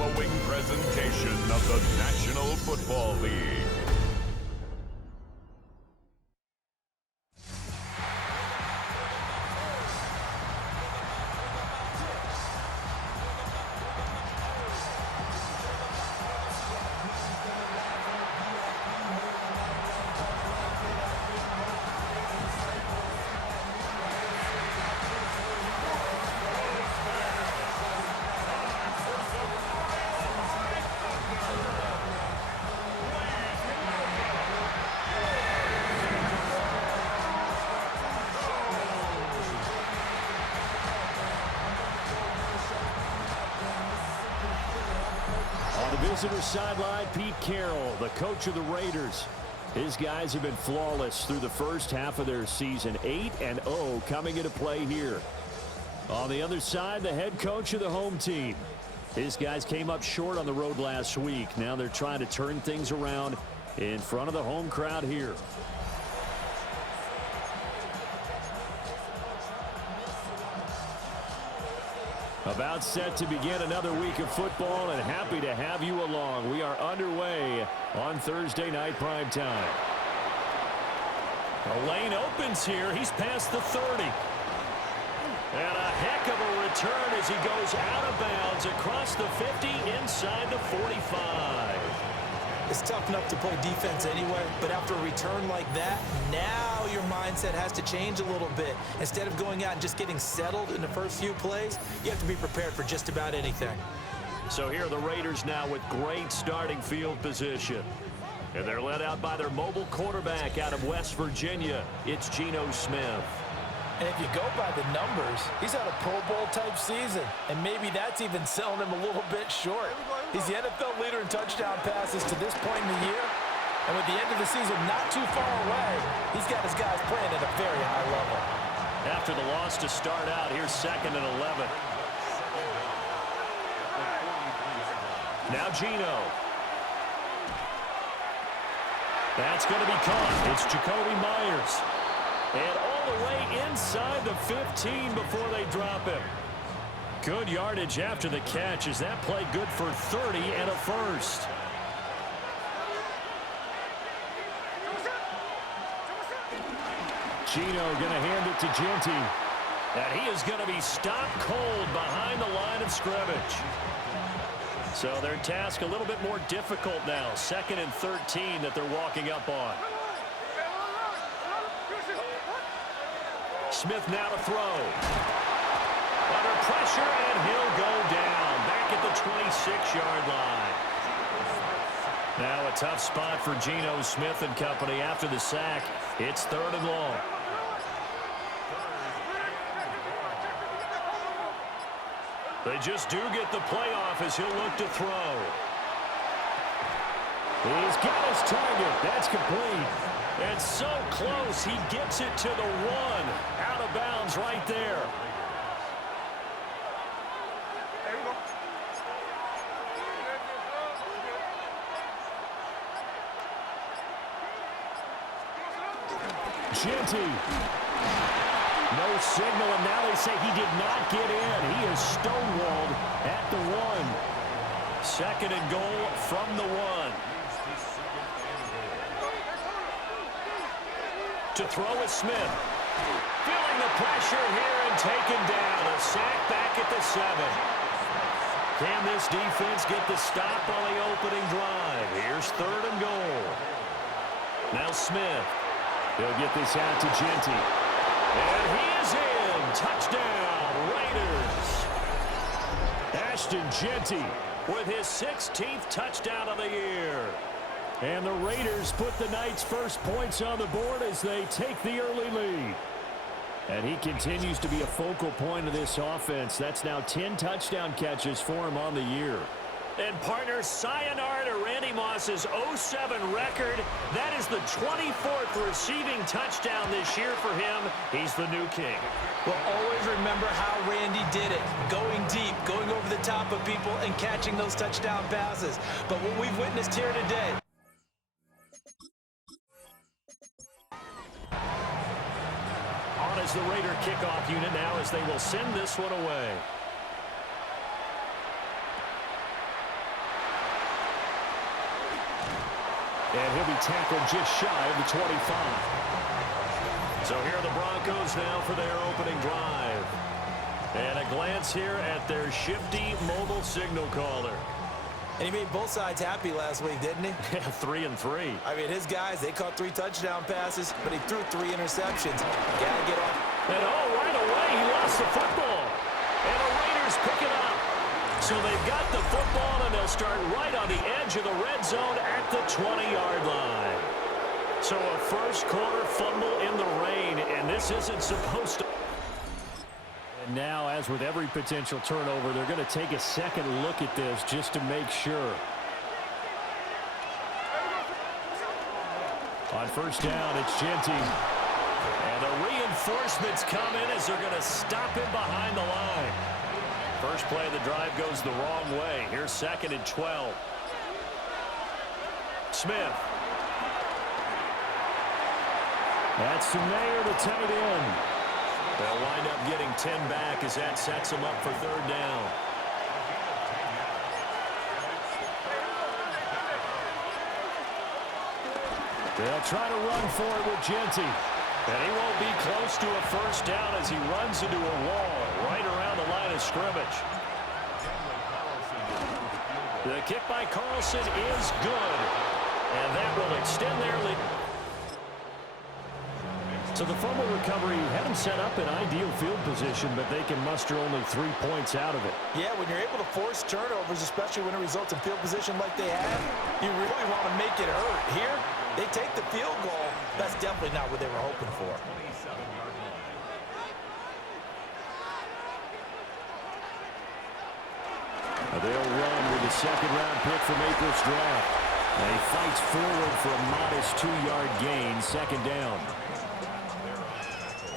elbowing presentation of the National Football League. Visitor sideline, Pete Carroll, the coach of the Raiders. His guys have been flawless through the first half of their season. 8-0 coming into play here. On the other side, the head coach of the home team. His guys came up short on the road last week. Now they're trying to turn things around in front of the home crowd here. About set to begin another week of football, and happy to have you along. We are underway on Thursday night primetime. The lane opens here. He's past the 30. And a heck of a return as he goes out of bounds across the 50 inside the 45. It's tough enough to play defense anyway, but after a return like that, now your mindset has to change a little bit. Instead of going out and just getting settled in the first few plays, you have to be prepared for just about anything. So here are the Raiders now with great starting field position. And they're led out by their mobile quarterback out of West Virginia. It's Geno Smith. And if you go by the numbers, he's had a Pro Bowl type season, and maybe that's even selling him a little bit short. He's the NFL leader in touchdown passes to this point in the year, and with the end of the season not too far away, he's got his guys playing at a very high level. After the loss to start out, here's 2nd and 11. Now Geno. That's going to be caught. It's Jacoby Myers. And all the way inside the 15 before they drop him. Good yardage after the catch. Is that play good for 30 and a first? Geno going to hand it to Genty. And he is going to be stopped cold behind the line of scrimmage. So their task a little bit more difficult now. 2nd and 13 that they're walking up on. Smith now to throw. Under pressure, and he'll go down. Back at the 26-yard line. Now a tough spot for Geno Smith and company after the sack. It's 3rd and long. They just do get the play off as he'll look to throw. He's got his target. That's complete. And so close, he gets it to the 1. Out of bounds right there. Genty. No signal, and now they say he did not get in. He is stonewalled at the 1. 2nd and goal from the 1. To throw is Smith. Feeling the pressure here and taken down. A sack back at the 7. Can this defense get the stop on the opening drive? Here's 3rd and goal. Now Smith. He'll get this out to Genty. And he is in. Touchdown, Raiders. Ashton Genty with his 16th touchdown of the year. And the Raiders put the Knights' first points on the board as they take the early lead. And he continues to be a focal point of this offense. That's now 10 touchdown catches for him on the year. And partner, sayonara to Randy Moss's 07 record. That is the 24th receiving touchdown this year for him. He's the new king. Well, always remember how Randy did it. Going deep, going over the top of people, and catching those touchdown passes. But what we've witnessed here today. On as the Raider kickoff unit now as they will send this one away. And he'll be tackled just shy of the 25. So here are the Broncos now for their opening drive. And a glance here at their shifty mobile signal caller. And he made both sides happy last week, didn't he? Yeah, 3 and 3. I mean, his guys, they caught 3 touchdown passes, but he threw 3 interceptions. Gotta get off. And right away, he lost the football. And the Raiders pick it up. So they've got the football, and they'll start right on the edge of the red zone at the 20-yard line. So a first-quarter fumble in the rain, and this isn't supposed to. And now, as with every potential turnover, they're going to take a second look at this just to make sure. On first down, it's Genty. And the reinforcements come in as they're going to stop him behind the line. First play of the drive goes the wrong way. Here's 2nd and 12. Smith. That's Samayer, the tight end. They'll wind up getting 10 back as that sets them up for 3rd down. They'll try to run for it with Genty. And he won't be close to a first down as he runs into a wall right around the line of scrimmage. The kick by Carlson is good. And that will extend their lead. So the fumble recovery had them set up in ideal field position, but they can muster only 3 points out of it. Yeah, when you're able to force turnovers, especially when it results in field position like they have, you really want to make it hurt. Here, they take the field goal. That's definitely not what they were hoping for. They'll run with a 2nd-round pick from April's draft. And he fights forward for a modest 2-yard gain, 2nd down.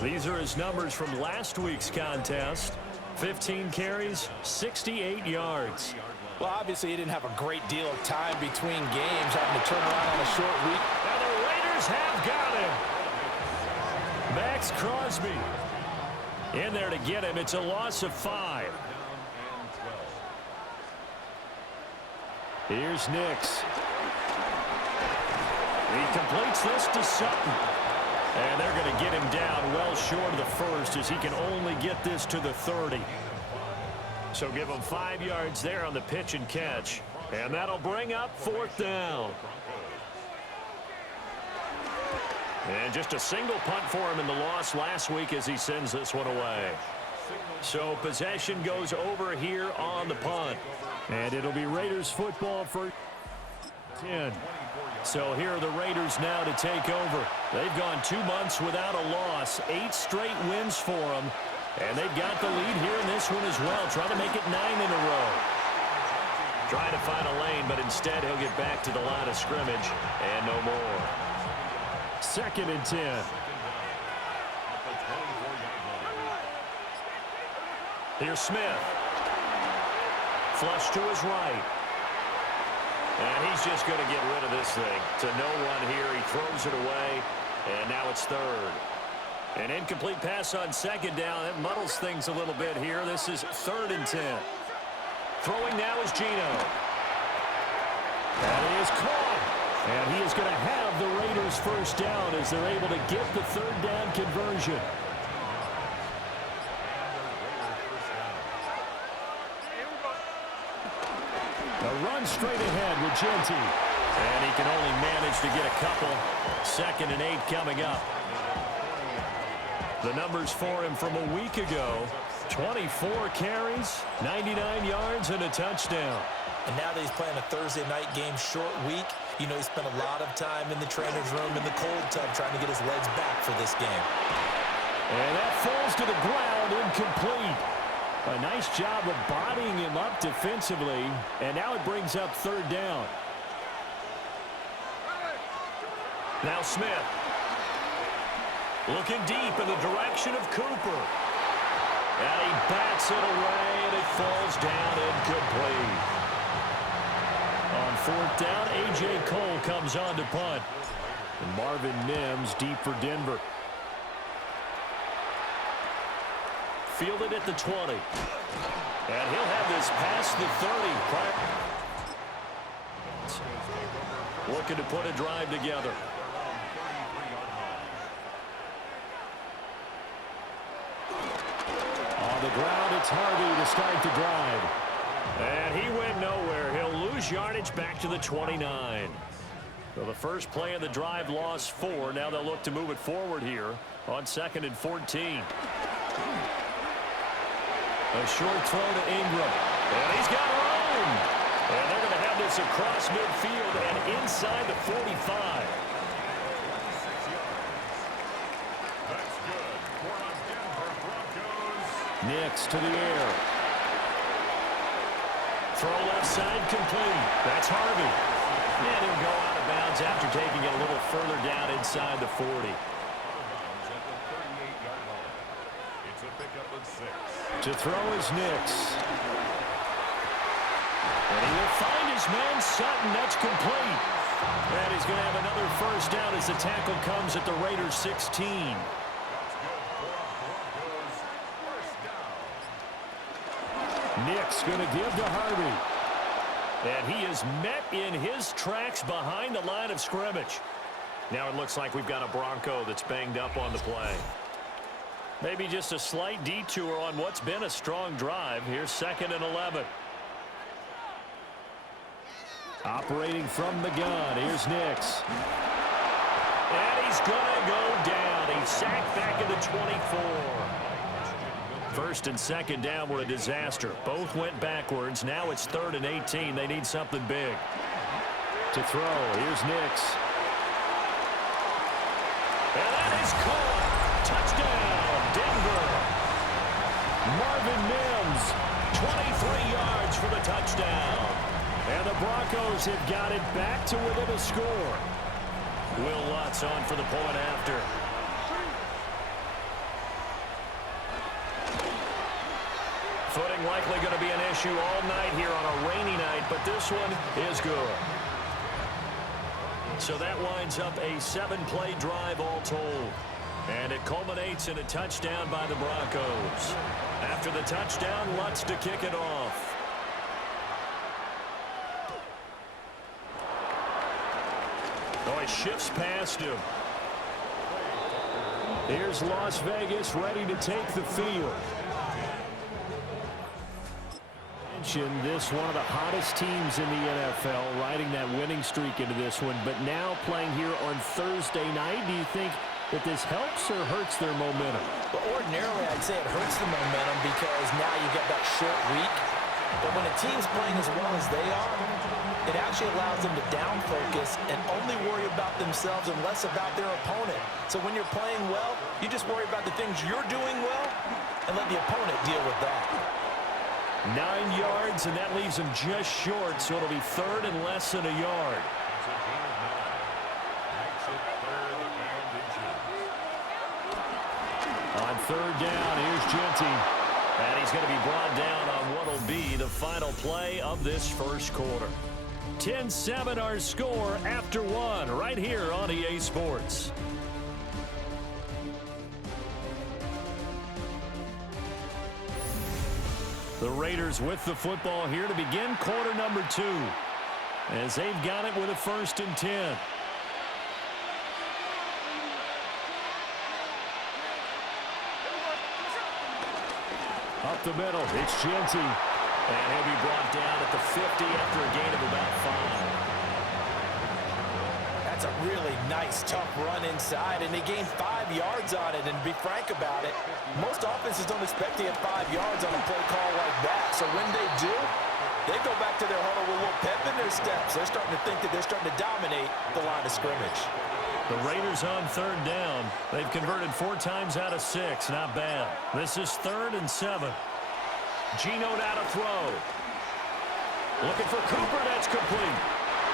These are his numbers from last week's contest. 15 carries, 68 yards. Well, obviously, he didn't have a great deal of time between games, having to turn around on a short week. And the Raiders have got him. Max Crosby in there to get him. It's a loss of 5. Here's Nix. He completes this to Sutton. And they're going to get him down well short of the first as he can only get this to the 30. So give him 5 yards there on the pitch and catch. And that'll bring up 4th down. And just a single punt for him in the loss last week as he sends this one away. So possession goes over here on the punt. And it'll be Raiders football for 10. So here are the Raiders now to take over. They've gone 2 months without a loss. 8 straight wins for them. And they've got the lead here in this one as well. Trying to make it 9 in a row. Trying to find a lane, but instead he'll get back to the line of scrimmage. And no more. 2nd and 10. Here's Smith. Flush to his right. And he's just going to get rid of this thing. To no one here. He throws it away. And now it's 3rd. An incomplete pass on 2nd down. That muddles things a little bit here. This is 3rd and 10. Throwing now is Gino. That is caught. And he is going to have the Raiders first down as they're able to get the 3rd down conversion. A run straight ahead with Genty. And he can only manage to get a couple. 2nd and 8 coming up. The numbers for him from a week ago. 24 carries, 99 yards, and a touchdown. And now that he's playing a Thursday night game, short week, you know he spent a lot of time in the trainer's room in the cold tub trying to get his legs back for this game. And that falls to the ground, incomplete. A nice job of bodying him up defensively. And now it brings up 3rd down. Now Smith. Looking deep in the direction of Cooper. And he bats it away, and it falls down incomplete. On 4th down, A.J. Cole comes on to punt. And Marvin Mims deep for Denver. Fielded at the 20. And he'll have this past the 30. looking to put a drive together. On the ground, it's Harvey to start the drive. And he went nowhere. He'll lose yardage back to the 29. So the first play of the drive lost 4. Now they'll look to move it forward here on 2nd and 14. A short throw to Ingram. And he's got room. And they're going to have this across midfield and inside the 45. Nix to the air. Throw left side complete. That's Harvey. And he'll go out of bounds after taking it a little further down inside the 40. To throw is Nix. And he will find his man Sutton. That's complete. And he's going to have another first down as the tackle comes at the Raiders' 16. Nix going to give to Harvey. And he is met in his tracks behind the line of scrimmage. Now it looks like we've got a Bronco that's banged up on the play. Maybe just a slight detour on what's been a strong drive. Here's 2nd and 11. Operating from the gun. Here's Nix. And he's going to go down. He's sacked back at the 24. 1st and 2nd down were a disaster. Both went backwards. Now it's 3rd and 18. They need something big. To throw. Here's Nix. And that is caught. Touchdown, Denver. Marvin Mims, 23 yards for the touchdown. And the Broncos have got it back to within a score. Will Lutz on for the point after. Footing likely going to be an issue all night here on a rainy night, but this one is good. So that winds up a 7-play drive all told. And it culminates in a touchdown by the Broncos. After the touchdown, Lutz to kick it off. Oh, he shifts past him. Here's Las Vegas ready to take the field. This one of the hottest teams in the NFL, riding that winning streak into this one, but now playing here on Thursday night. Do you think that this helps or hurts their momentum? Well, ordinarily, I'd say it hurts the momentum because now you get that short week. But when a team's playing as well as they are, it actually allows them to down focus and only worry about themselves and less about their opponent. So when you're playing well, you just worry about the things you're doing well and let the opponent deal with that. 9 yards, and that leaves him just short, so it'll be 3rd and less than a yard. On 3rd down, here's Genty. And he's going to be brought down on what will be the final play of this first quarter. 10-7 our score after 1 right here on EA Sports. The Raiders with the football here to begin quarter number 2 as they've got it with a 1st and 10. Up the middle, it's Genty. And he'll be brought down at the 50 after a gain of about 5. That's a really nice, tough run inside, and they gained 5 yards on it. And to be frank about it, most offenses don't expect to get 5 yards on a play call like that. So when they do, they go back to their huddle with a little pep in their steps. They're starting to think that they're starting to dominate the line of scrimmage. The Raiders on 3rd down. They've converted 4 times out of 6. Not bad. This is 3rd and 7. Geno now to throw. Looking for Cooper. That's complete.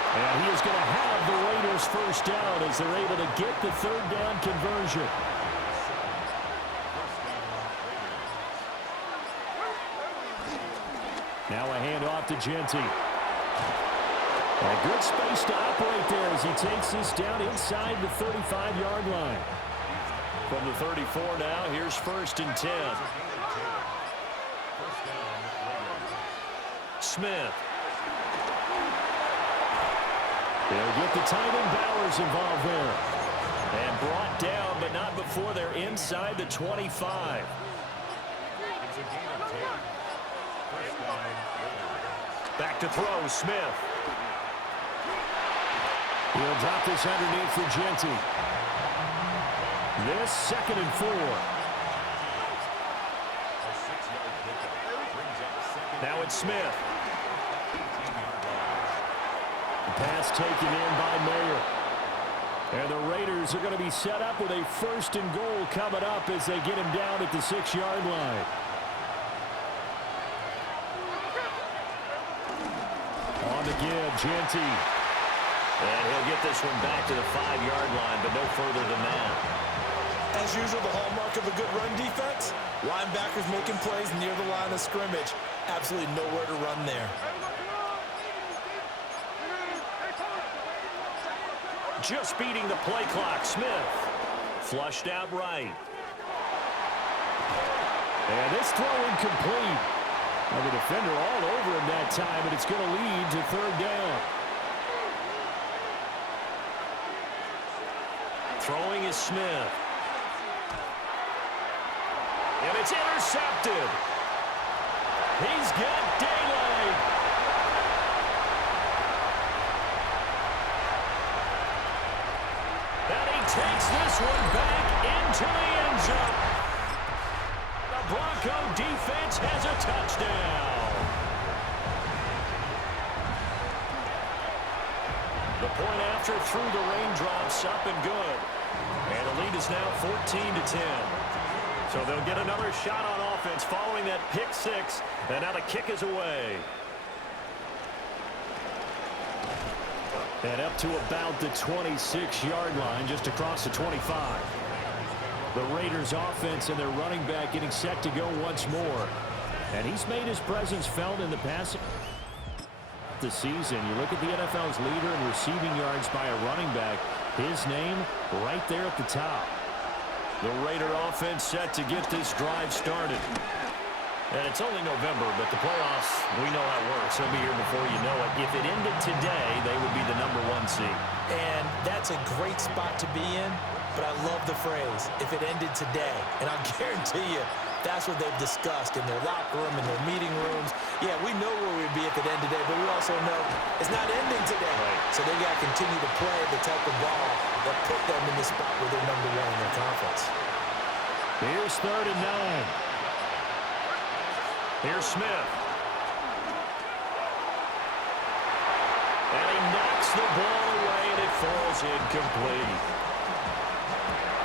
And he is going to have the Raiders first down as they're able to get the 3rd down conversion. Now a handoff to Genty. A good space to operate there as he takes this down inside the 35-yard line. From the 34 now, here's 1st and 10. Smith. They'll get the tight end Bowers involved there. And brought down, but not before they're inside the 25. Back to throw, Smith. He'll drop this underneath for Genty. This 2nd and 4. Now it's Smith. The pass taken in by Mayer. And the Raiders are going to be set up with a 1st and goal coming up as they get him down at the 6-yard line. On the give, Genty. And he'll get this one back to the 5-yard line, but no further than that. As usual, the hallmark of a good run defense, linebackers making plays near the line of scrimmage. Absolutely nowhere to run there. Just beating the play clock, Smith. Flushed out right. And this throw incomplete. Now the defender all over him that time, and it's going to lead to 3rd down. Throwing is Smith. And it's intercepted. He's got daylight. And he takes this one back into the end zone. The Bronco defense has a touchdown. The point after through the raindrops, up and good. And the lead is now 14-10. So they'll get another shot on offense following that pick 6. And now the kick is away. And up to about the 26-yard line, just across the 25. The Raiders offense and their running back getting set to go once more. And he's made his presence felt in the passing this season. You look at the NFL's leader in receiving yards by a running back. His name right there at the top. The Raider offense set to get this drive started. And it's only November, but the playoffs, we know how it works. They'll be here before you know it. If it ended today, they would be the #1 seed. And that's a great spot to be in, but I love the phrase, if it ended today. And I'll guarantee you, that's what they've discussed in their locker room, in their meeting rooms. Yeah, we know where we'd be if it ended today, but we also know it's not ending today. Right. So they got to continue to play the type of ball that put them in the spot where they're #1 in their conference. Here's 3rd and 9. Here's Smith. And he knocks the ball away, and it falls incomplete.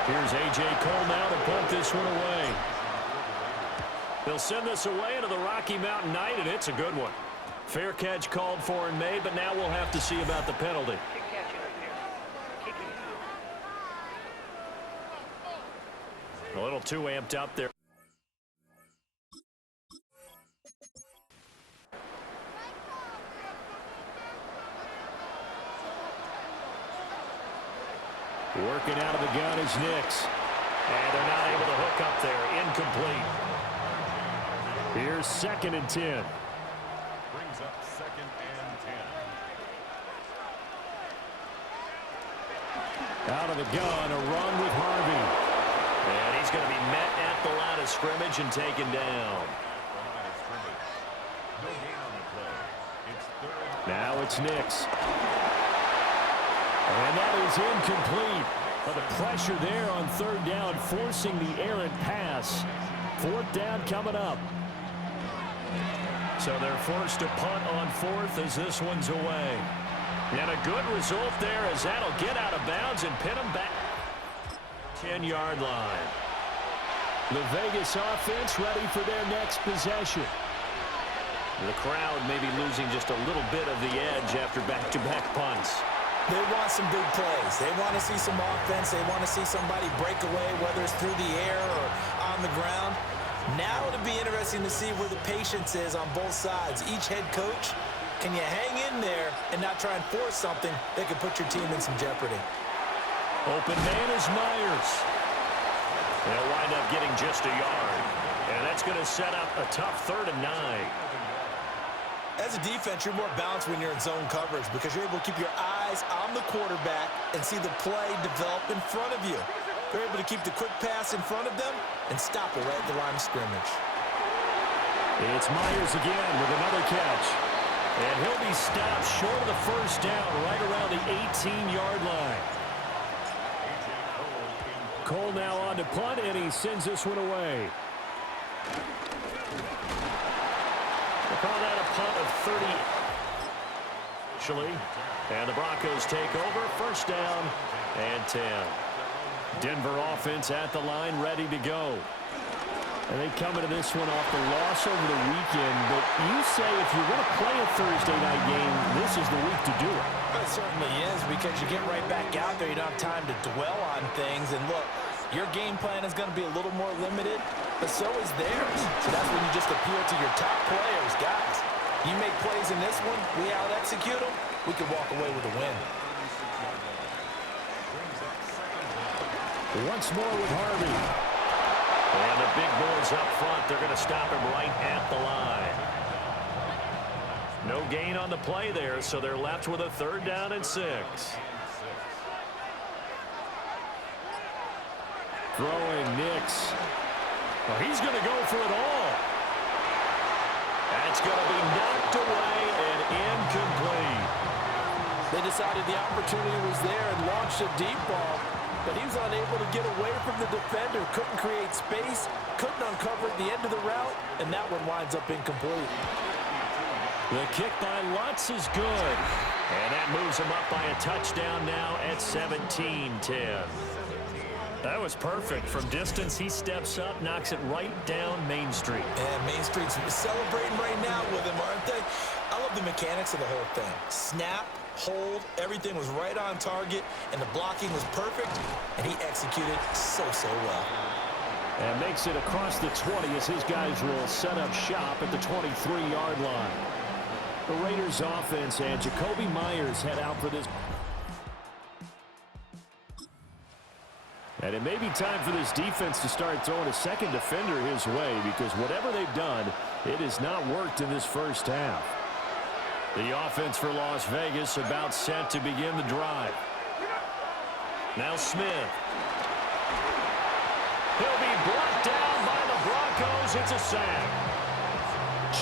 Here's A.J. Cole now to punt this one away. They'll send this away into the Rocky Mountain Night, and it's a good one. Fair catch called for and made, but now we'll have to see about the penalty. A little too amped up there. Working out of the gun is Nix. And they're not able to hook up there. Incomplete. Here's 2nd and 10. Brings up 2nd and 10. Out of the gun, a run with Harvey. And he's going to be met at the line of scrimmage and taken down. No gain on the play. It's 3rd. Now it's Nix. And that is incomplete. But the pressure there on 3rd down, forcing the errant pass. 4th down coming up. So they're forced to punt on 4th as this one's away. And a good result there as that'll get out of bounds and pin them back. 10-yard line. The Vegas offense ready for their next possession. The crowd maybe losing just a little bit of the edge after back-to-back punts. They want some big plays. They want to see some offense. They want to see somebody break away, whether it's through the air or on the ground. Now it'll be interesting to see where the patience is on both sides. Each head coach, can you hang in there and not try and force something that could put your team in some jeopardy? Open man is Myers. They'll wind up getting just a yard. And that's going to set up a tough 3rd and 9. As a defense, you're more balanced when you're in zone coverage because you're able to keep your eye guys on the quarterback and see the play develop in front of you. They're able to keep the quick pass in front of them and stop it right at the line of scrimmage. It's Myers again with another catch. And he'll be stopped short of the first down right around the 18-yard line. Cole now on to punt, and he sends this one away. We'll call that a punt of 30. Actually, and the Broncos take over. First down and 10. Denver offense at the line, ready to go. And they come into this one off the loss over the weekend. But you say if you're going to play a Thursday night game, this is the week to do it. It certainly is, because you get right back out there. You don't have time to dwell on things. And look, your game plan is going to be a little more limited, but so is theirs. So that's when you just appeal to your top players. Guys, you make plays in this one, we out-execute them, we can walk away with a win. Once more with Harvey. And the big boys up front, they're going to stop him right at the line. No gain on the play there, so they're left with a 3rd down and 6. Throwing Nix. Oh, he's going to go for it all. That's going to be knocked away and incomplete. They decided the opportunity was there and launched a deep ball, but he was unable to get away from the defender, couldn't create space, couldn't uncover at the end of the route, and that one winds up incomplete. The kick by Lutz is good, and that moves him up by a touchdown now at 17-10. That was perfect. From distance, he steps up, knocks it right down Main Street. And Main Street's celebrating right now with him, aren't they? I love the mechanics of the whole thing. Snap, hold, everything was right on target, and the blocking was perfect, and he executed so well. And makes it across the 20 as his guys will set up shop at the 23-yard line. The Raiders offense and Jacoby Myers head out for this. And it may be time for this defense to start throwing a second defender his way, because whatever they've done, it has not worked in this first half. The offense for Las Vegas about set to begin the drive. Now Smith. He'll be brought down by the Broncos. It's a sack.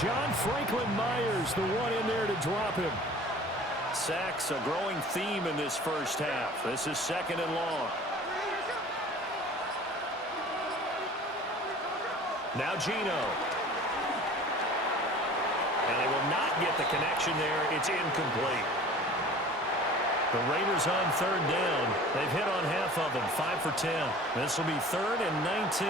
John Franklin Myers, the one in there to drop him. Sacks a growing theme in this first half. This is 2nd and long. Now Gino. And they will not get the connection there. It's incomplete. The Raiders on 3rd down. They've hit on half of them, 5 for 10. This will be 3rd and 19.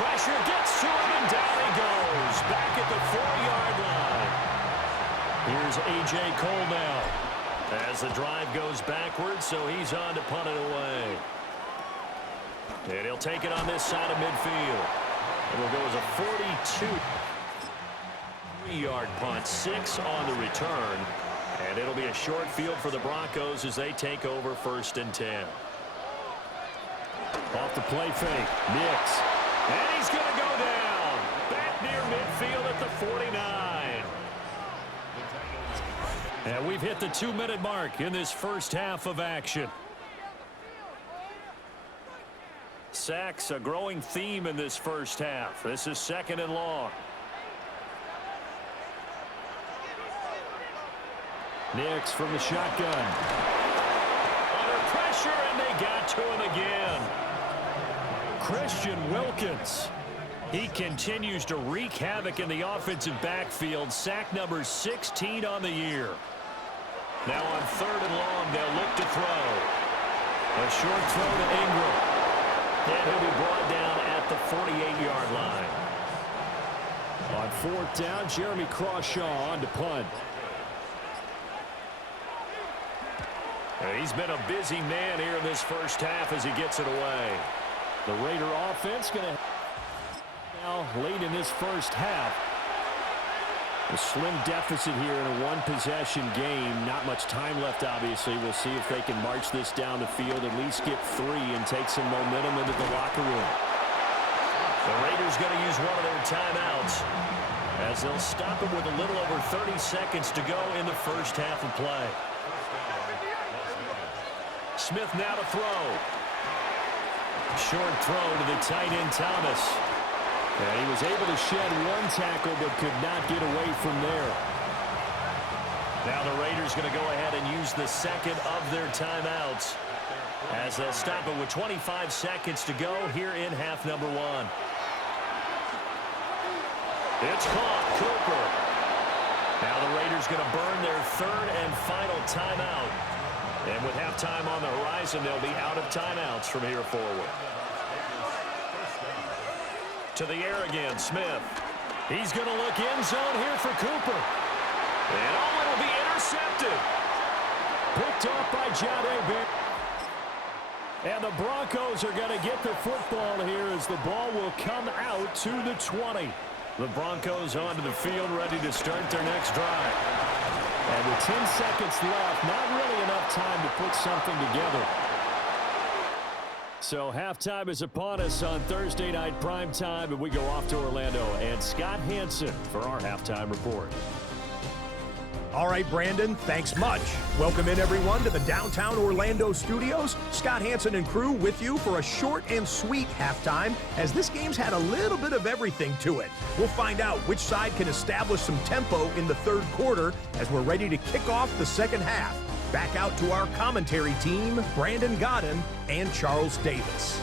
Pressure gets to him, and down he goes. Back at the 4-yard line. Here's A.J. Cole now. As the drive goes backwards, so he's on to punt it away. And he'll take it on this side of midfield. It'll go as a 42-yard punt, 6 on the return. And it'll be a short field for the Broncos as they take over 1st and 10. Off the play fake. Nix. And he's going to go down. Back near midfield at the 49. And we've hit the 2-minute mark in this first half of action. Sacks a growing theme in this first half. This is 2nd and long. Nix from the shotgun. Under pressure, and they got to him again. Christian Wilkins. He continues to wreak havoc in the offensive backfield. Sack number 16 on the year. Now on 3rd and long, they'll look to throw. A short throw to Ingram. And he'll be brought down at the 48-yard line. On 4th down, Jeremy Crawshaw on to punt. And he's been a busy man here in this first half as he gets it away. The Raider offense going to now late in this first half. A slim deficit here in a one-possession game. Not much time left, obviously. We'll see if they can march this down the field, at least get 3 and take some momentum into the locker room. The Raiders going to use one of their timeouts. as they'll stop him with a little over 30 seconds to go in the first half of play. Smith now to throw. Short throw to the tight end, Thomas. And he was able to shed one tackle but could not get away from there. Now the Raiders going to go ahead and use the second of their timeouts as they'll stop it with 25 seconds to go here in half number one. It's caught. Cooper. Now the Raiders going to burn their third and final timeout. And with halftime on the horizon, they'll be out of timeouts from here forward. To the air again, Smith. He's going to look end zone here for Cooper. And oh, it'll be intercepted. Picked off by Jahdae Barron. And the Broncos are going to get the football here as the ball will come out to the 20. The Broncos onto the field, ready to start their next drive. And with 10 seconds left, not really enough time to put something together. So halftime is upon us on Thursday night primetime, and we go off to Orlando. And Scott Hansen for our halftime report. All right, Brandon, thanks much. Welcome in, everyone, to the downtown Orlando studios. Scott Hansen and crew with you for a short and sweet halftime, as this game's had a little bit of everything to it. We'll find out which side can establish some tempo in the third quarter as we're ready to kick off the second half. Back out to our commentary team, Brandon Godden and Charles Davis.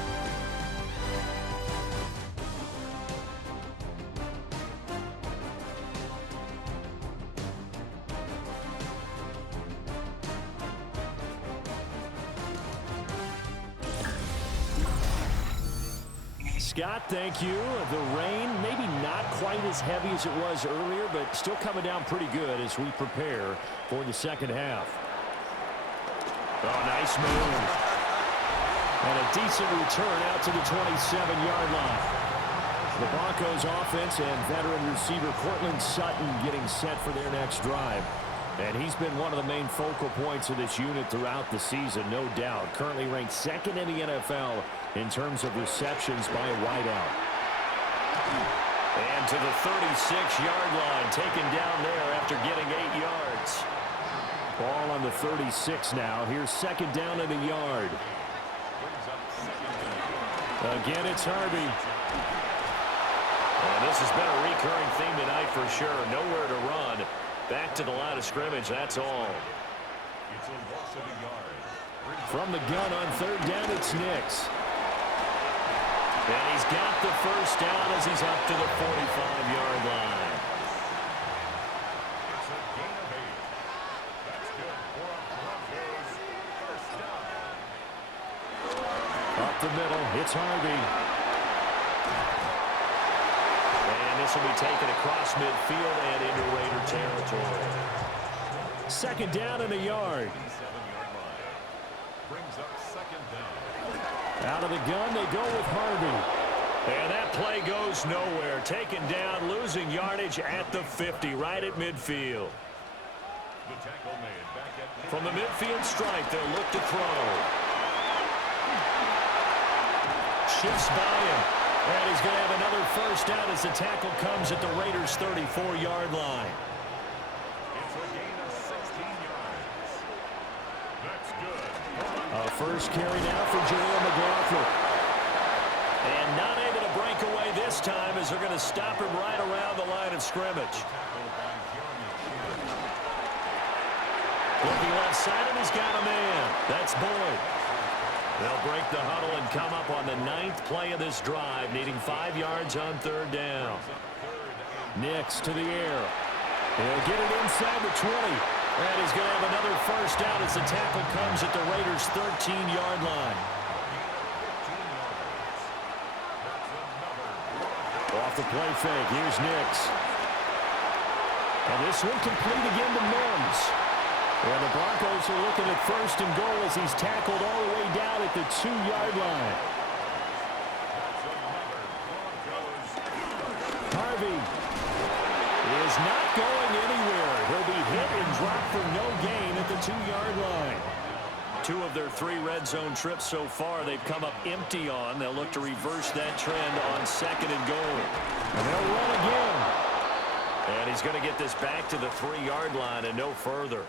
Scott, thank you. The rain, maybe not quite as heavy as it was earlier, but still coming down pretty good as we prepare for the second half. Oh, nice move. And a decent return out to the 27-yard line. The Broncos offense and veteran receiver Cortland Sutton getting set for their next drive. And he's been one of the main focal points of this unit throughout the season, no doubt. Currently ranked second in the NFL in terms of receptions by a wideout. And to the 36-yard line, taken down there after getting 8 yards. Ball on the 36 now. Here's second down and a yard. Again, it's Harvey. And this has been a recurring theme tonight for sure. Nowhere to run. Back to the line of scrimmage, that's all. From the gun on third down, it's Nix. And he's got the first down as he's up to the 45-yard line. Up the middle, it's Harvey. And this will be taken across midfield and into Raider territory. Second down and a yard. Out of the gun, they go with Harvey. And that play goes nowhere. Taken down, losing yardage at the 50, right at midfield. From the midfield stripe, they'll look to throw. Shifts by him. And he's going to have another first down as the tackle comes at the Raiders' 34-yard line. A first carry now for Jerome McLaughlin. And not able to break away this time as they're going to stop him right around the line of scrimmage. Looking left side, and he's got a man. That's Boyd. They'll break the huddle and come up on the 9th play of this drive, needing 5 yards on third down. Nix to the air. He'll get it inside the 20. And he's going to have another first down as the tackle comes at the Raiders' 13-yard line. Off the play fake, here's Nix. And this one complete again to Mims. And the Broncos are looking at first and goal as he's tackled all the way down at the 2-yard line. Harvey is not going anywhere. He'll be hit and dropped for no gain at the 2-yard line. 2 of their 3 red zone trips so far they've come up empty on. They'll look to reverse that trend on second and goal. And they'll run again. And he's going to get this back to the 3-yard line and no further.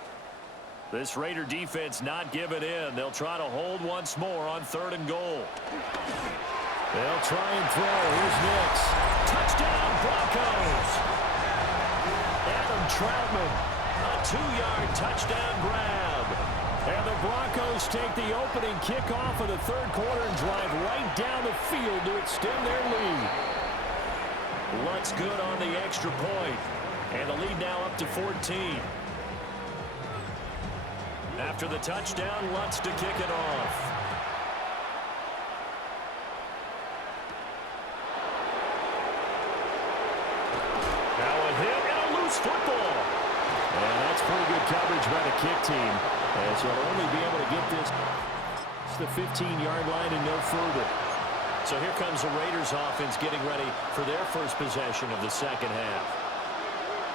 This Raider defense not giving in. They'll try to hold once more on 3rd and goal. They'll try and throw. Here's Nix. Touchdown, Broncos. Adam Troutman, a 2-yard touchdown grab. And the Broncos take the opening kickoff of the 3rd quarter and drive right down the field to extend their lead. Lutz good on the extra point. And the lead now up to 14. After the touchdown, Lutz to kick it off. Now a hit and a loose football. And that's pretty good coverage by the kick team. As they'll only be able to get this to the 15-yard line and no further. So here comes the Raiders offense getting ready for their first possession of the second half.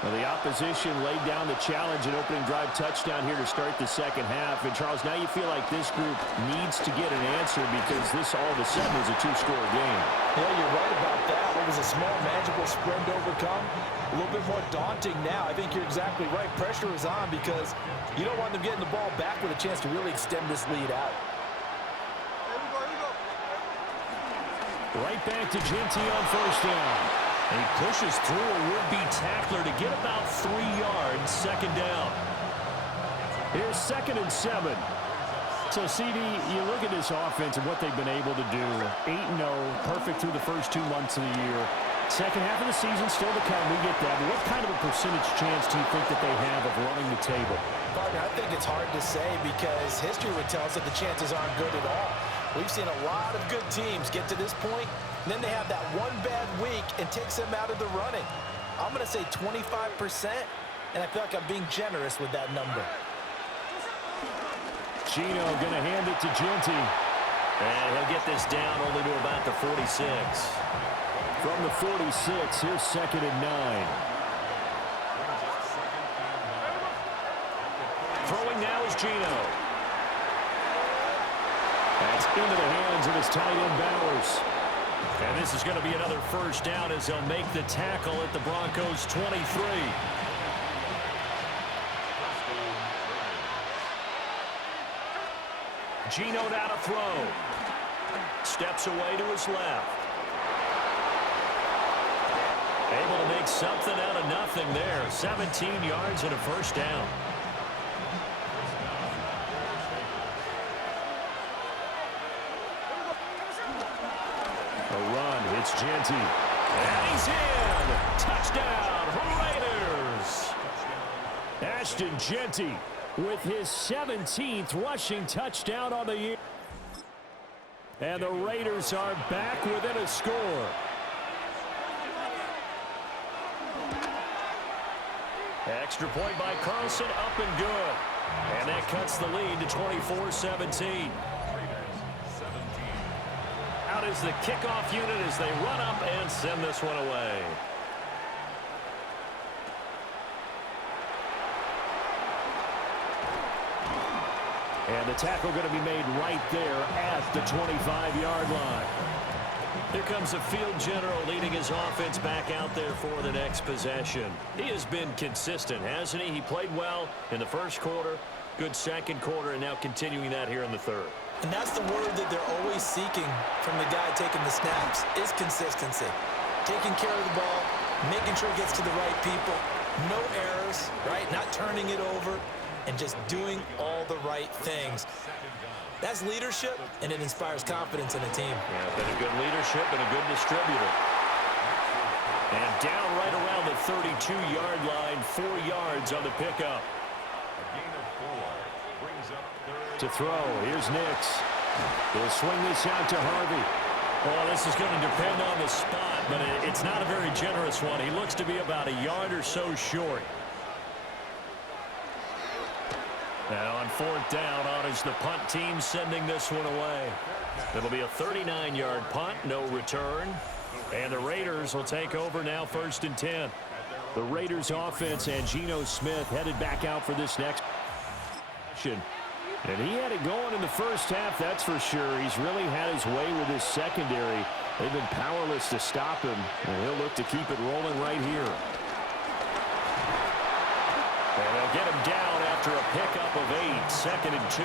Well, the opposition laid down the challenge and opening drive touchdown here to start the second half. And, Charles, now you feel like this group needs to get an answer because this all of a sudden is a 2-score game. Yeah, you're right about that. It was a small, manageable spread to overcome. A little bit more daunting now. I think you're exactly right. Pressure is on because you don't want them getting the ball back with a chance to really extend this lead out. Right back to Genty on first down. And he pushes through a would-be tackler to get about 3 yards, second down. Here's 2nd and 7. So, CD, you look at this offense and what they've been able to do. 8-0, perfect through the first 2 months of the year. Second half of the season still to come. We get that. But what kind of a percentage chance do you think that they have of running the table? Partner, I think it's hard to say because history would tell us that the chances aren't good at all. We've seen a lot of good teams get to this point, and then they have that one bad week and takes them out of the running. I'm going to say 25%, and I feel like I'm being generous with that number. Gino going to hand it to Genty. And he'll get this down only to about the 46. From the 46, here's 2nd and 9. Throwing now is Gino. That's into the hands of his tight end Bowers. And this is going to be another first down as they'll make the tackle at the Broncos' 23. Gino now to throw. Steps away to his left. Able to make something out of nothing there. 17 yards and a first down. A run, it's Genty. And he's in! Touchdown, Raiders! Ashton Genty with his 17th rushing touchdown on the year. And the Raiders are back within a score. Extra point by Carlson, up and good. And that cuts the lead to 24-17. Out is the kickoff unit as they run up and send this one away. And the tackle going to be made right there at the 25-yard line. Here comes the field general leading his offense back out there for the next possession. He has been consistent, hasn't he? He played well in the first quarter, good second quarter, and now continuing that here in the third. And that's the word that they're always seeking from the guy taking the snaps, is consistency. Taking care of the ball, making sure it gets to the right people, no errors, right? Not turning it over, and just doing all the right things. That's leadership, and it inspires confidence in a team. Yeah, been a good leadership and a good distributor. And down right around the 32-yard line, 4 yards on the pickup. To throw, here's Nix. He'll swing this out to Harvey. Well, this is going to depend on the spot, but it's not a very generous one. He looks to be about a yard or so short. Now on 4th down, on is the punt team sending this one away. It'll be a 39-yard punt, no return. And the Raiders will take over now 1st and 10. The Raiders offense and Geno Smith headed back out for this next action. And he had it going in the first half, that's for sure. He's really had his way with his secondary. They've been powerless to stop him, and he'll look to keep it rolling right here. And they'll get him down after a pickup of 8, 2nd and 2.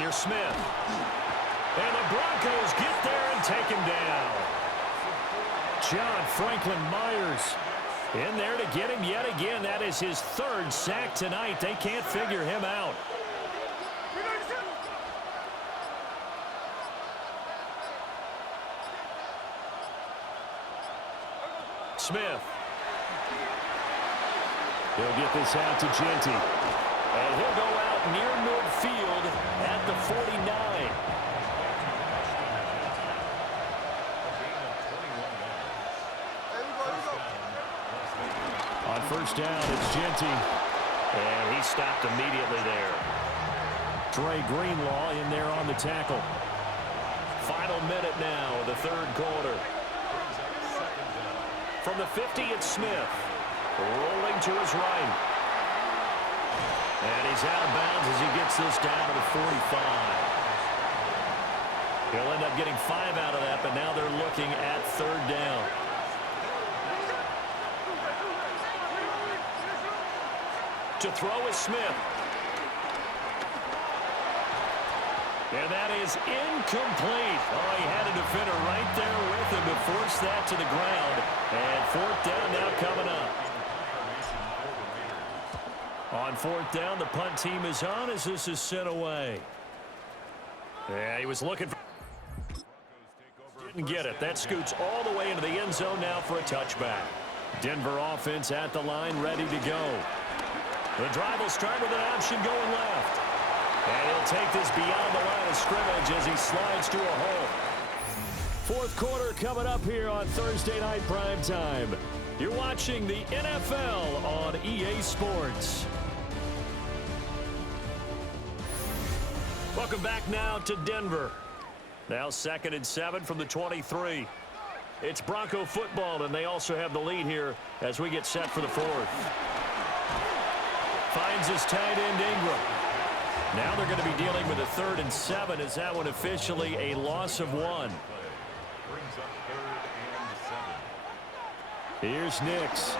Here's Smith. And the Broncos get there and take him down. John Franklin Myers in there to get him yet again. That is his 3rd sack tonight. They can't figure him out. Smith. He'll get this out to Genty. And he'll go out near midfield at the 49. On first down, it's Genty. And he stopped immediately there. Trey Greenlaw in there on the tackle. Final minute now of the 3rd quarter. From the 50, it's Smith. Rolling to his right. And he's out of bounds as he gets this down to the 45. He'll end up getting 5 out of that, but now they're looking at 3rd down. To throw is Smith. And that is incomplete. Oh, he had a defender right there with him to force that to the ground. And 4th down now coming up. On 4th down, the punt team is on as this is sent away. Yeah, he was looking for... Didn't get it. That scoots all the way into the end zone now for a touchback. Denver offense at the line, ready to go. The drive will start with an option going left. And he'll take this beyond the line of scrimmage as he slides to a hole. 4th quarter coming up here on Thursday Night Prime Time. You're watching the NFL on EA Sports. Welcome back now to Denver. Now 2nd and 7 from the 23. It's Bronco football, and they also have the lead here as we get set for the 4th. Finds his tight end Ingram. Now they're going to be dealing with a 3rd and 7. Is that one officially a loss of 1? Here's Nix.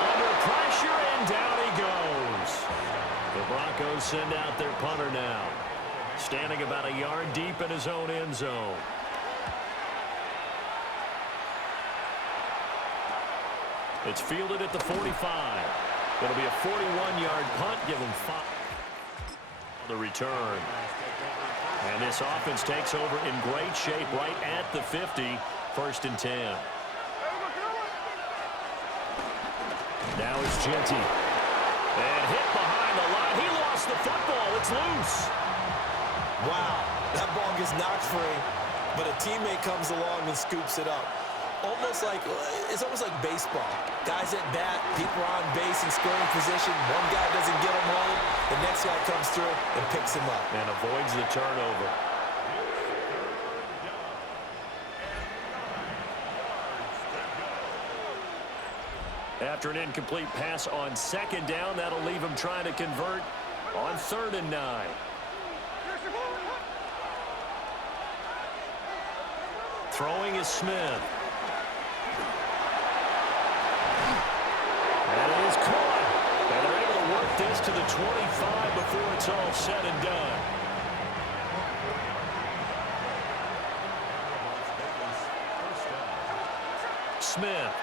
Under pressure, and down he goes. The Broncos send out their punter now. Standing about a yard deep in his own end zone. It's fielded at the 45. It'll be a 41-yard punt, give him 5. The return. And this offense takes over in great shape right at the 50. 1st and 10. Now it's Genty. And hit behind the line. He lost the football. It's loose. Wow, that ball gets knocked free, but a teammate comes along and scoops it up. It's almost like baseball. Guys at bat, people are on base in scoring position. One guy doesn't get him home. The next guy comes through and picks him up. And avoids the turnover. After an incomplete pass on 2nd down, that'll leave him trying to convert on 3rd and 9. Throwing is Smith. And it is caught. And they're able to work this to the 25 before it's all said and done. Smith.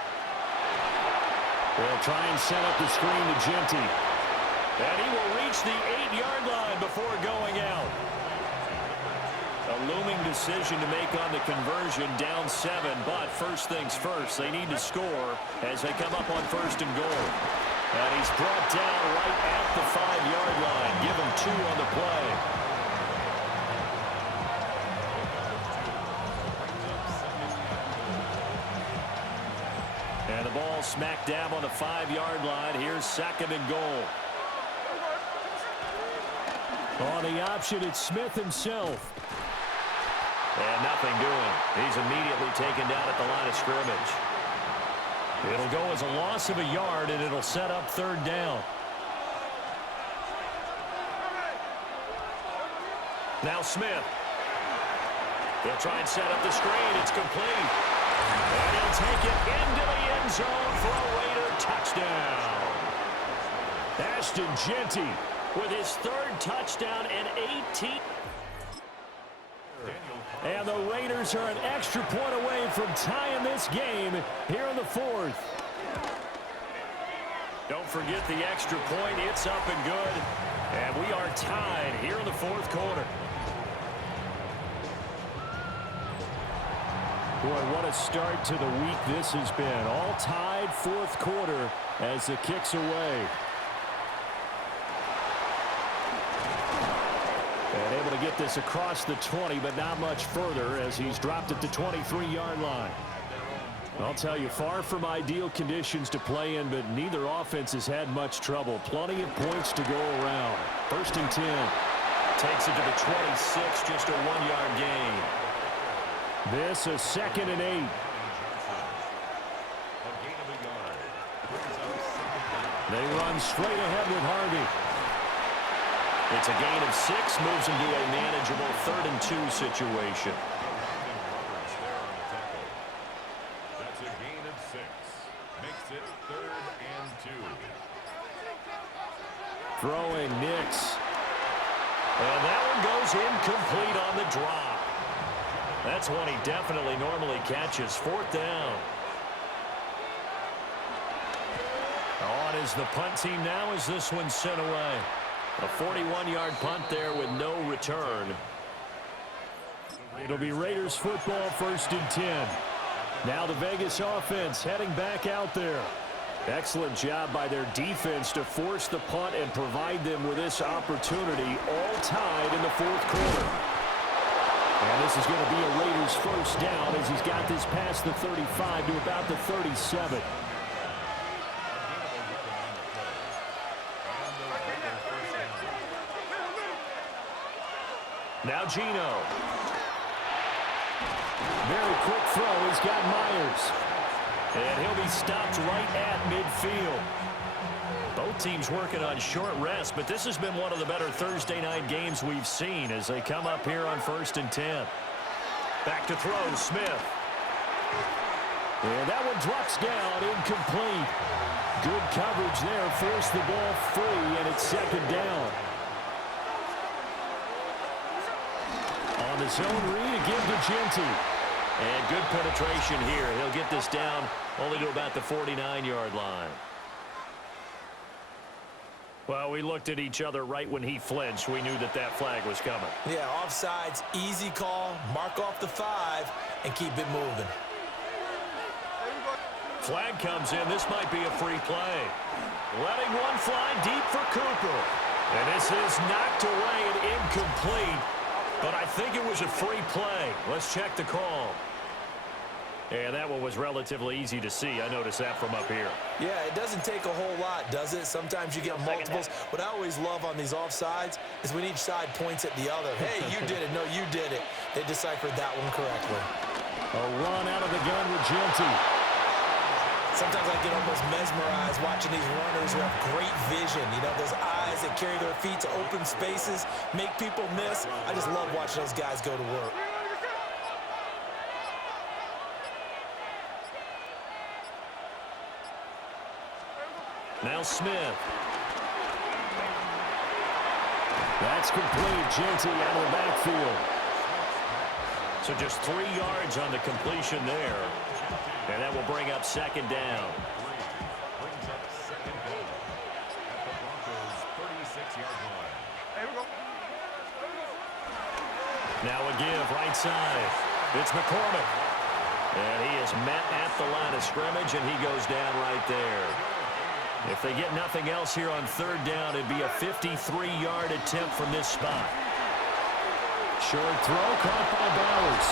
Will try and set up the screen to Genty. And he will reach the 8-yard line before going out. A looming decision to make on the conversion, down 7, but first things first, they need to score as they come up on 1st and goal. And he's brought down right at the 5-yard line. Give him 2 on the play. And the ball smack dab on the 5-yard line. Here's 2nd and goal. On the option, it's Smith himself. And nothing doing. He's immediately taken down at the line of scrimmage. It'll go as a loss of a yard, and it'll set up 3rd down. Now Smith. He'll try and set up the screen. It's complete. And he'll take it into the end zone for a Raider touchdown. Ashton Jeanty with his third touchdown and 18. And the Raiders are an extra point away from tying this game here in the fourth. Don't forget the extra point. It's up and good. And we are tied here in the fourth quarter. Boy, what a start to the week this has been. All tied fourth quarter as the kick's away. And able to get this across the 20, but not much further as he's dropped it to 23-yard line. I'll tell you, far from ideal conditions to play in, but neither offense has had much trouble. Plenty of points to go around. First and 10. Takes it to the 26, just a 1-yard gain. This is 2nd and 8. They run straight ahead with Harvey. It's a gain of 6, moves him to a manageable 3rd and 2 situation. That's a gain of 6. Makes it 3rd and 2. Throwing Nix. And that one goes incomplete on the drop. That's one he definitely normally catches. 4th down. On is the punt team now as this one's sent away. A 41-yard punt there with no return. It'll be Raiders football, 1st and 10. Now the Vegas offense heading back out there. Excellent job by their defense to force the punt and provide them with this opportunity, all tied in the fourth quarter. And this is going to be a Raiders first down as he's got this past the 35 to about the 37. Now Geno. Very quick throw. He's got Myers. And he'll be stopped right at midfield. Both teams working on short rest, but this has been one of the better Thursday night games we've seen as they come up here on 1st and 10. Back to throw, Smith. And that one drops down, incomplete. Good coverage there, forced the ball free, and it's 2nd down. On the zone read, again to Jeanty. And good penetration here. He'll get this down only to about the 49-yard line. Well, we looked at each other right when he flinched. We knew that that flag was coming. Yeah, offsides, easy call. Mark off the 5 and keep it moving. Flag comes in. This might be a free play. Letting one fly deep for Cooper. And this is knocked away and incomplete. But I think it was a free play. Let's check the call. And that one was relatively easy to see. I noticed that from up here. Yeah, it doesn't take a whole lot, does it? Sometimes you get multiples. What I always love on these offsides is when each side points at the other. Hey, you did it. No, you did it. They deciphered that one correctly. A run out of the gun with Jeanty. Sometimes I get almost mesmerized watching these runners who have great vision. You know, those eyes that carry their feet to open spaces, make people miss. I just love watching those guys go to work. Now Smith. That's complete. Jeanty out of the backfield. So just 3 yards on the completion there. And that will bring up 2nd down. Brings up 2nd down at the Broncos' 36-yard line. Now a give, right side. It's McCormick. And he is met at the line of scrimmage, and he goes down right there. If they get nothing else here on 3rd down, it'd be a 53-yard attempt from this spot. Short throw, caught by Bowers.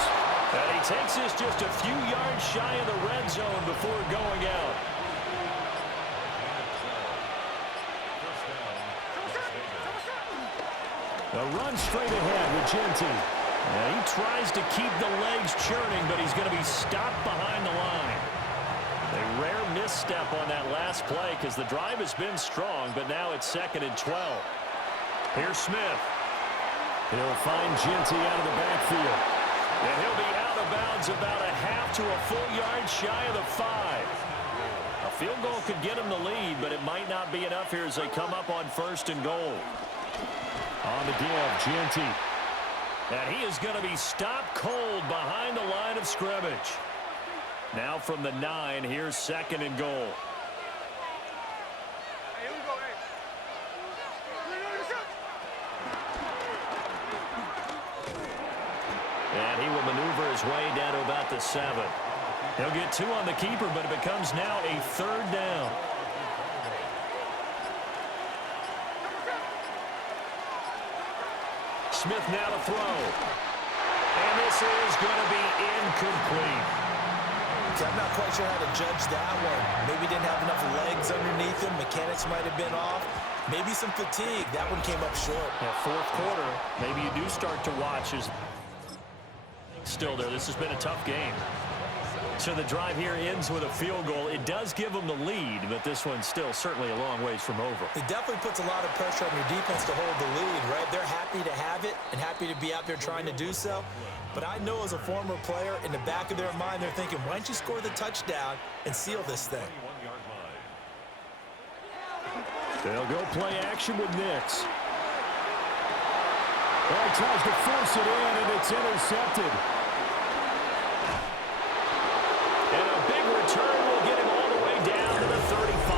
And he takes this just a few yards shy of the red zone before going out. A run straight ahead with Jeanty. And he tries to keep the legs churning, but he's going to be stopped behind the line. A rare misstep on that last play because the drive has been strong, but now it's 2nd and 12. Here's Smith. He'll find Genty out of the backfield. And he'll be out of bounds about a half to a full yard shy of the 5. A field goal could get him the lead, but it might not be enough here as they come up on 1st and goal. On the give, Genty. And he is going to be stopped cold behind the line of scrimmage. Now from the 9, here's 2nd and goal. And he will maneuver his way down to about the 7. He'll get 2 on the keeper, but it becomes now a 3rd down. Smith now to throw. And this is going to be incomplete. I'm not quite sure how to judge that one. Maybe didn't have enough legs underneath him. Mechanics might have been off. Maybe some fatigue. That one came up short. Yeah, 4th quarter, maybe you do start to watch as still there. This has been a tough game. So the drive here ends with a field goal. It does give them the lead, but this one's still certainly a long ways from over. It definitely puts a lot of pressure on your defense to hold the lead, right? They're happy to have it and happy to be out there trying to do so. But I know as a former player, in the back of their mind, they're thinking, why don't you score the touchdown and seal this thing? They'll go play action with Nix. Well, he tries to force it in, and it's intercepted. And a big return will get him all the way down to the 35.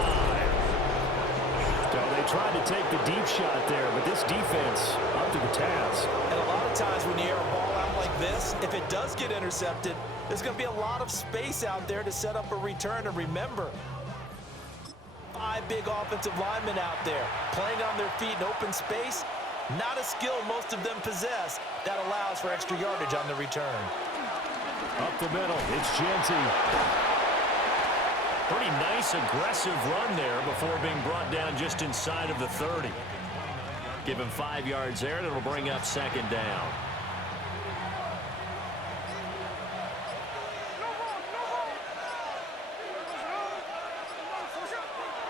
So they tried to take the deep shot there, but this defense up to the task. And a lot of times when you air a ball out like this, if it does get intercepted, there's going to be a lot of space out there to set up a return. And remember, 5 big offensive linemen out there playing on their feet in open space. Not a skill most of them possess that allows for extra yardage on the return. Up the middle, it's Genty. Pretty nice, aggressive run there before being brought down just inside of the 30. Give him 5 yards there, and it'll bring up 2nd down.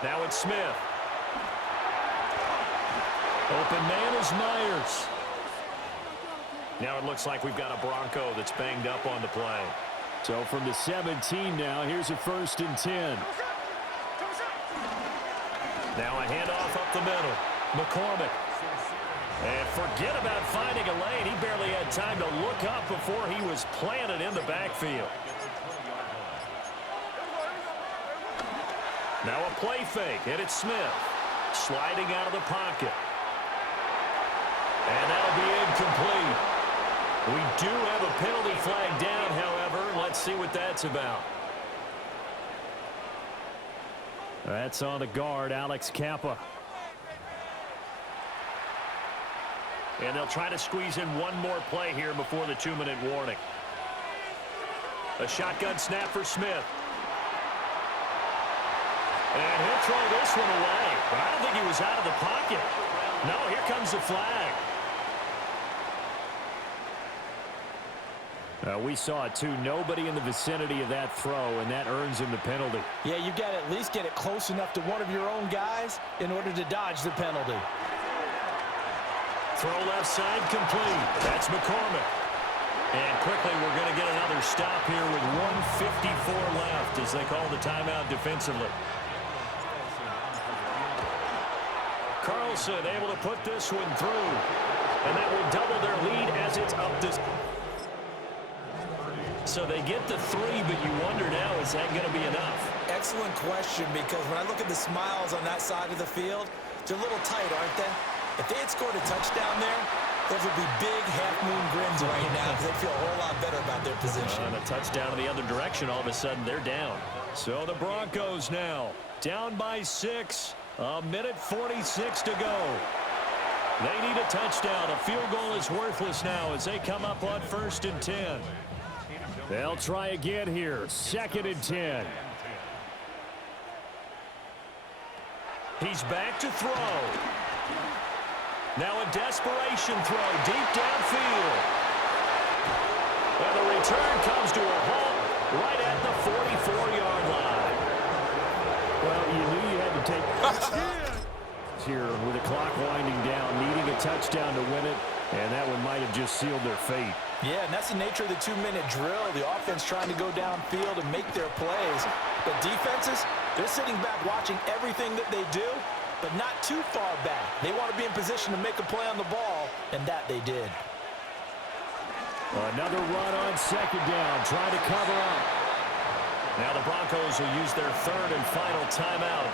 Now it's Smith. Open man is Myers. Now it looks like we've got a Bronco that's banged up on the play. So from the 17 now, here's a 1st and 10. Now a handoff up the middle. McCormick. And forget about finding a lane. He barely had time to look up before he was planted in the backfield. Now a play fake, and it's Smith. Sliding out of the pocket. And that'll be incomplete. We do have a penalty flag down, however. Let's see what that's about. That's on the guard, Alex Kappa. And they'll try to squeeze in one more play here before the 2-minute warning. A shotgun snap for Smith. And he'll throw this one away. But I don't think he was out of the pocket. No, here comes the flag. We saw it, too. Nobody in the vicinity of that throw, and that earns him the penalty. Yeah, you've got to at least get it close enough to one of your own guys in order to dodge the penalty. Throw left side complete. That's McCormick. And quickly we're going to get another stop here with 1:54 left as they call the timeout defensively. Carlson able to put this one through. And that will double their lead as it's up this. So they get the 3, but you wonder now, is that going to be enough? Excellent question, because when I look at the smiles on that side of the field, they're a little tight, aren't they? If they had scored a touchdown there, those would be big half-moon grins right now because they'd feel a whole lot better about their position. And a touchdown in the other direction, all of a sudden they're down. So the Broncos now down by 6, 1:46 to go. They need a touchdown. A field goal is worthless now as they come up on 1st and 10. They'll try again here, 2nd and 10. He's back to throw. Now a desperation throw deep downfield. And the return comes to a halt right at the 44-yard line. Well, you knew you had to take here with the clock winding down, needing a touchdown to win it. And that one might have just sealed their fate. Yeah, and that's the nature of the 2-minute drill. The offense trying to go downfield and make their plays. But defenses, they're sitting back watching everything that they do, but not too far back. They want to be in position to make a play on the ball, and that they did. Another run on second down, trying to cover up. Now the Broncos will use their third and final timeout,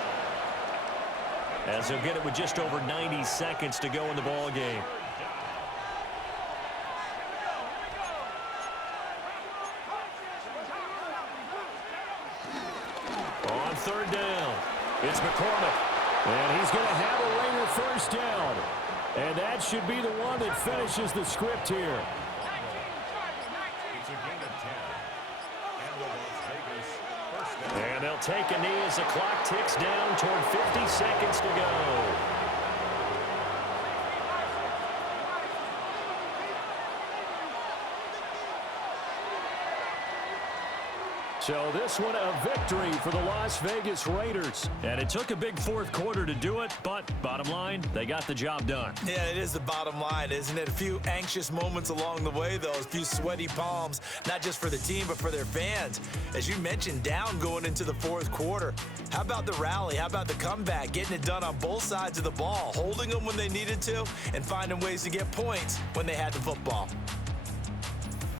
as they'll get it with just over 90 seconds to go in the ball game. On third down, it's McCormick, and he's going to have a ringer first down. And that should be the one that finishes the script here. It's a gain of 10. And the Las Vegas first down. And they'll take a knee as the clock ticks down toward 50 seconds to go. So this one a victory for the Las Vegas Raiders. And it took a big fourth quarter to do it, but bottom line, they got the job done. Yeah, it is the bottom line, isn't it? A few anxious moments along the way, though. A few sweaty palms, not just for the team, but for their fans. As you mentioned, down going into the fourth quarter. How about the rally? How about the comeback? Getting it done on both sides of the ball, holding them when they needed to, and finding ways to get points when they had the football.